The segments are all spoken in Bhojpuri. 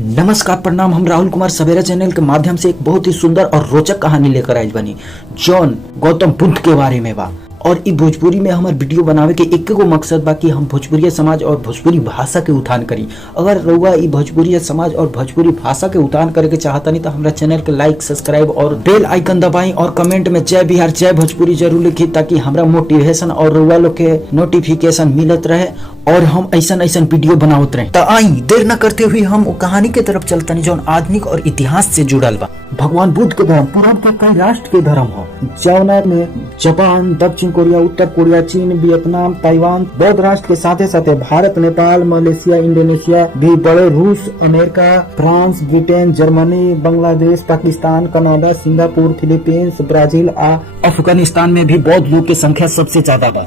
नमस्कार प्रणाम। हम राहुल कुमार सवेरा चैनल के माध्यम से एक बहुत ही सुंदर और रोचक कहानी लेकर आइल बनी जौन गौतम बुद्ध के बारे में बा। और ई भोजपुरी में हमार वीडियो बनावे के एक गो मकसद बा कि हम भोजपुरी समाज और भोजपुरी भाषा के उत्थान करी। अगर रउआ ई भोजपुरी समाज और भोजपुरी भाषा के उत्थान करे के चाहता नहीं तो हमारा चैनल के लाइक सब्सक्राइब और बेल आइकन दबाई और कमेंट में जय बिहार जय भोजपुरी जरूर लिखी ताकि हमारा मोटिवेशन और रउआ लोग के नोटिफिकेशन मिलत रहे और हम ऐसा वीडियो बनावत रहे। तो आई देर न करते हुए हम कहानी के तरफ चलते जौन आधुनिक और इतिहास से जुड़ल बा। भगवान बुद्ध के धर्म पूर्व के कई राष्ट्र के धर्म हो जौना में जापान, दक्षिण कोरिया, उत्तर कोरिया, चीन, वियतनाम, ताइवान, बौद्ध राष्ट्र के साथे साथे भारत, नेपाल, मलेशिया, इंडोनेशिया भी बड़े, रूस, America, France, Britain, Germany, Bangladesh, Pakistan, Canada, Singapore, Philippines, Brazil, Afghanistan में भी बौद्ध लोग की संख्या सबसे ज्यादा बा।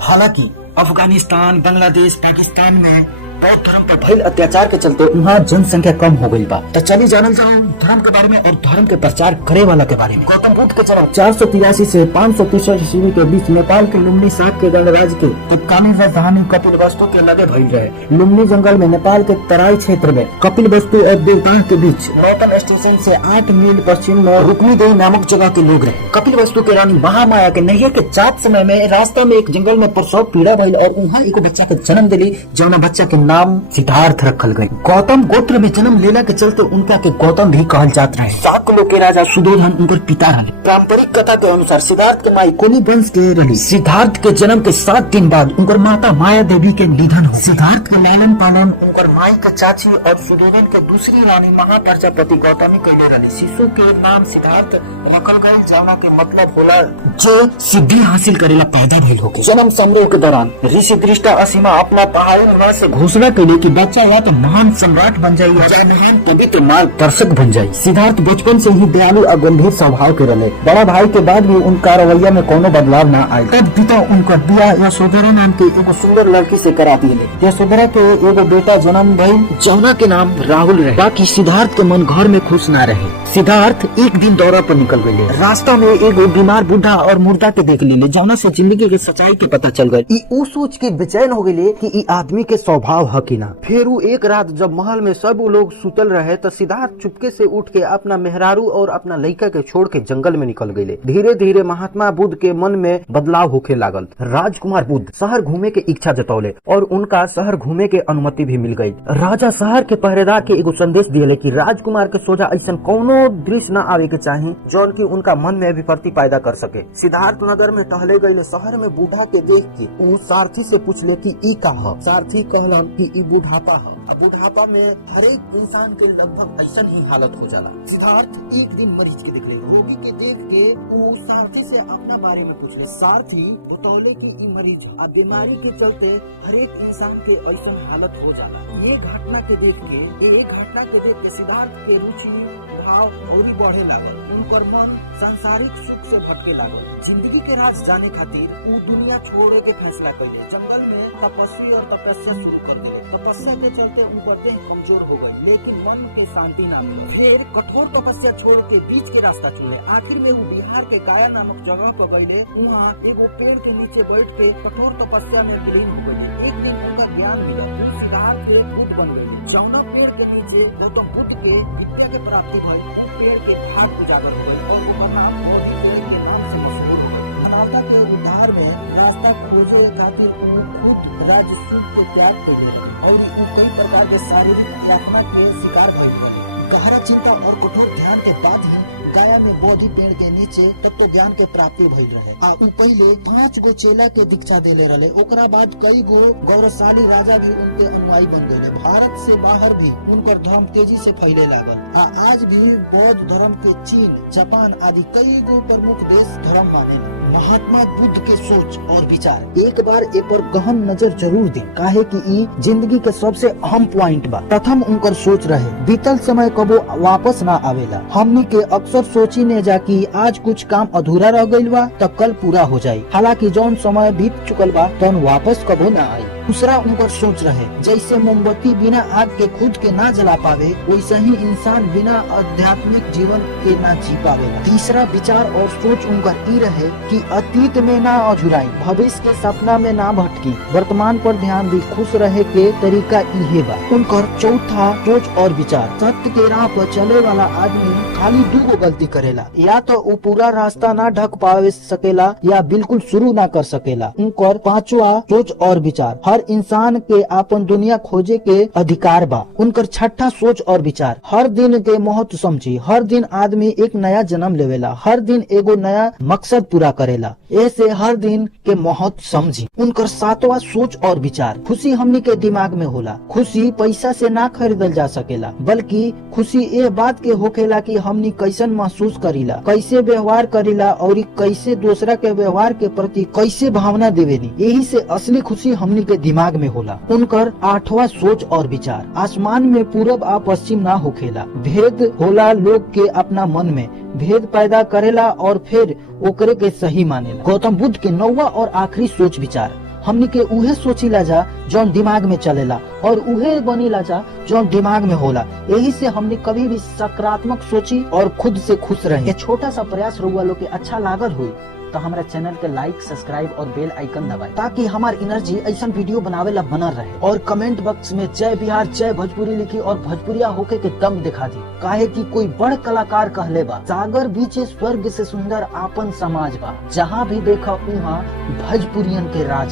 हालांकि अफगानिस्तान, बांग्लादेश, पाकिस्तान में बौद्ध धर्म पर भइल अत्याचार के चलते वहाँ जनसंख्या कम हो गई बा। तो चलिए जानल जाओ धर्म के बारे में और धर्म के प्रचार करे वाला के बारे में। गौतम बुद्ध के जन्म 483 से 563 ईस्वी के बीच नेपाल के लुम्बिनी शाख के गणराज्य के तत्कालीन राजधानी कपिलवस्तु के लगे भइल रहे। लुम्बिनी जंगल में नेपाल के तराई क्षेत्र में कपिलवस्तु और देवताह के बीच नौतन स्टेशन से 8 मील पश्चिम में रुक्मीदेही नामक जगह के लोग रहे। कपिलवस्तु के रानी महामाया के नैया के जात समय में रास्ता में एक जंगल में प्रसव पीड़ा भइल और वहाँ एगो बच्चा के जन्म दिली जौना बच्चा के नाम सिद्धार्थ रखल गई। गौतम गोत्र में जन्म लेला के चलते उनका के गौतम भी कहल जात रहे। शाक लोग के राजा सुधोधन उनकर पिता रहे। पारंपरिक कथा के अनुसार सिद्धार्थ के माई कोली वंश के रही। सिद्धार्थ के जन्म के 7 दिन बाद उनकर माता माया देवी के निधन हो। सिद्धार्थ के लालन पालन उनकर माई के चाची और सुधोधन के दूसरी रानी महाप्रजापति गौतमी कैले रही। शिशु के नाम सिद्धार्थ रखल गई जौना के मतलब होला जे सिद्धि हासिल करेला पैदा भइल होके। जन्म समारोह के दौरान ऋषि दृष्टा असीमा अपना पहाड़ी निवास से घोषणा कैले कि बच्चा या तो महान सम्राट बन जाये या महान पवित्र मार्गदर्शक बन जाये। सिद्धार्थ बचपन से ही दयालु और गंभीर स्वभाव के रहे। बड़ा भाई के बाद भी उनका रवैया में कोनो बदलाव न आये। तब पिता उनका ब्याह यशोधरा नाम के एगो सुंदर लड़की से करा दिए। यशोधरा के एगो बेटा जन्म भइल जौना के नाम राहुल रहे। बाकी सिद्धार्थ के मन घर में खुश न रहे। सिद्धार्थ एक दिन दौरा पर निकल गए। रास्ता में एगो बीमार बूढ़ा और मुर्दा के देख ले जौना से जिंदगी के सच्चाई के पता चल गए। ऊ सोच के बेचैन हो गए कि ई आदमी के स्वभाव है कि ना। फिर एक रात जब महल में सब लोग सुतल रहे तो सिद्धार्थ चुपके से उठ के अपना मेहरारू और अपना लड़का के छोड़ के जंगल में निकल गए। धीरे धीरे महात्मा बुद्ध के मन में बदलाव होके लागल। राजकुमार बुद्ध शहर घूमे के इच्छा जतौले और उनका शहर घूमे के अनुमति भी मिल गई। राजा शहर के पहरेदार के एगो संदेश दिए कि राजकुमार के सोजा ऐसा कोनो दृश्य न आवे के चाहिए जौन की उनका मन में विपत्ति पैदा कर सके। सिद्धार्थ नगर में टहले गए। शहर में बूढ़ा के देख के ऊ सारथी से पूछले कि ई का ह। सारथी कहलन कि ई बुढ़ापा है। अब बुढ़ापा में हर एक इंसान के लगभग ऐसा ही हालत हो जाला। सिद्धार्थ एक दिन मरीज के देखले। रोगी के देख के ऊ सारथी से अपना बारे में पूछले। सारथी बतौले कि ई मरीज है। अब बीमारी के चलते हर एक इंसान के ऐसा हालत हो जाला। ये घटना के देख के सिद्धार्थ के रुचि भाव और बढ़े लागल। उनकर मन सांसारिक सुख से भटके लागल। जिंदगी के राज जाने खातिर ऊ दुनिया छोड़े के फैसला कैले। जंगल में तपस्वी और तपस्या शुरू कर देले। तपस्या के चलते उनकर देह कमजोर हो गई लेकिन मन के शांति ना मिलल। फिर कठोर तपस्या छोड़ के बीच के रास्ता चुनले। आखिर में वो बिहार के गाया नामक जगह पर गए। वहाँ एगो पेड़ के नीचे बैठ के कठोर तपस्या में विलीन हो गए। एक दिन उनका ज्ञान मिलल। वो सिद्धार्थ बुद्ध बन गए। जौना पेड़ के नीचे गौतम बुद्ध के विद्या के प्राप्ति भइल वो पेड़ के भाग उजागर हो गई और ओकर नाम बोधि पेड़ के नाम से मशहूर हो गई। मानवता के उद्धार में रास्ता खोजे खातिर ऊ खुद राजसूय के त्याग कैले रहे और ऊ कई प्रकार के शारीरिक यातना के शिकार भइल रहे। गहरा चिंता और कठोर ध्यान के बाद ही गाया में बोधि पेड़ के नीचे तत्व ज्ञान के प्राप्ति भइल रहे। ऊ पहले 5 गो चेला के दीक्षा देले रहे। ओकरा बाद कई गो गौरवशाली राजा भी उनके अनुयायी बन गए। भारत से बाहर भी उनकर धर्म तेजी से फैले लागल। आज भी बौद्ध धर्म के चीन, जापान आदि कई गो प्रमुख देश धर्म मानेला। महात्मा बुद्ध के सोच और विचार एक बार ए पर गहन नजर जरूर दें काहे कि ई जिंदगी के सबसे अहम पॉइंट बा। प्रथम उनकर सोच रहे बीतल समय कबो वापस ना आवेला। हमनी के अक्सर सोची ने जा कि आज कुछ काम अधूरा रह गइल बा तो कल पूरा हो जाये। हालांकि जौन समय बीत चुकल बा तो वापस कबो ना आई। दूसरा उनकर सोच रहे जैसे मोमबत्ती बिना आग के खुद के ना जला पावे वैसे ही इंसान बिना आध्यात्मिक जीवन के ना जी पावेला। तीसरा विचार और सोच उनकर ई रहे कि अतीत में ना अझुराई, भविष्य के सपना में ना भटकी, वर्तमान पर ध्यान दी, खुश रहे के तरीका इहे बा। उनकर चौथा सोच और विचार, सत्य के राह पर चले वाला आदमी खाली 2 गो गलती करेला, या तो वो पूरा रास्ता ना ढक पावे सकेला या बिल्कुल शुरू ना कर सकेला। उनकर 5वां सोच और विचार, हर इंसान के अपन दुनिया खोजे के अधिकार बा। उनकर 6ठा सोच और विचार, हर दिन के महत्व समझी, हर दिन आदमी एक नया जन्म लेवेला, हर दिन एगो नया मकसद पूरा करेला, ऐसे हर दिन के महत्व समझी। उनकर 7वां सोच और विचार, खुशी हमनी के दिमाग में होला। खुशी पैसा से ना खरीदल जा सकेला, बल्कि खुशी ए बात के होखेला कि हमनी कैसन महसूस करीला, कैसे व्यवहार करीला और कैसे दूसरा के व्यवहार के प्रति कैसे भावना देवेनी, यही से असली खुशी हमनी के दिमाग में होला। उनकर 8वां सोच और विचार, आसमान में पूरब आ पश्चिम ना होखेला, भेद होला लोग के अपना मन में, भेद पैदा करेला और फिर ओकरे के सही मानेला। गौतम बुद्ध के 9वां और आखिरी सोच विचार, हमनी के उहे सोचिला जा जौन दिमाग में चलेला और उहे बनीला जा जौन दिमाग में होला। यही से हमने कभी भी सकारात्मक सोची और खुद से खुश रहे। ये छोटा सा प्रयास रहुआ लोग के अच्छा लागल हुई तो हमारा चैनल के लाइक, सब्सक्राइब और बेल आइकन दबाएं, ताकि हमार एनर्जी ऐसा वीडियो बनावे ला बनल रहे। और कमेंट बॉक्स में जय बिहार जय भोजपुरी लिखी और भोजपुरिया होके के दम दिखा दी, काहे कि कोई बड़ कलाकार कहले बा, सागर बीचे स्वर्ग से सुंदर आपन समाज बा, जहाँ भी देखा उहाँ भोजपुरियन के राज।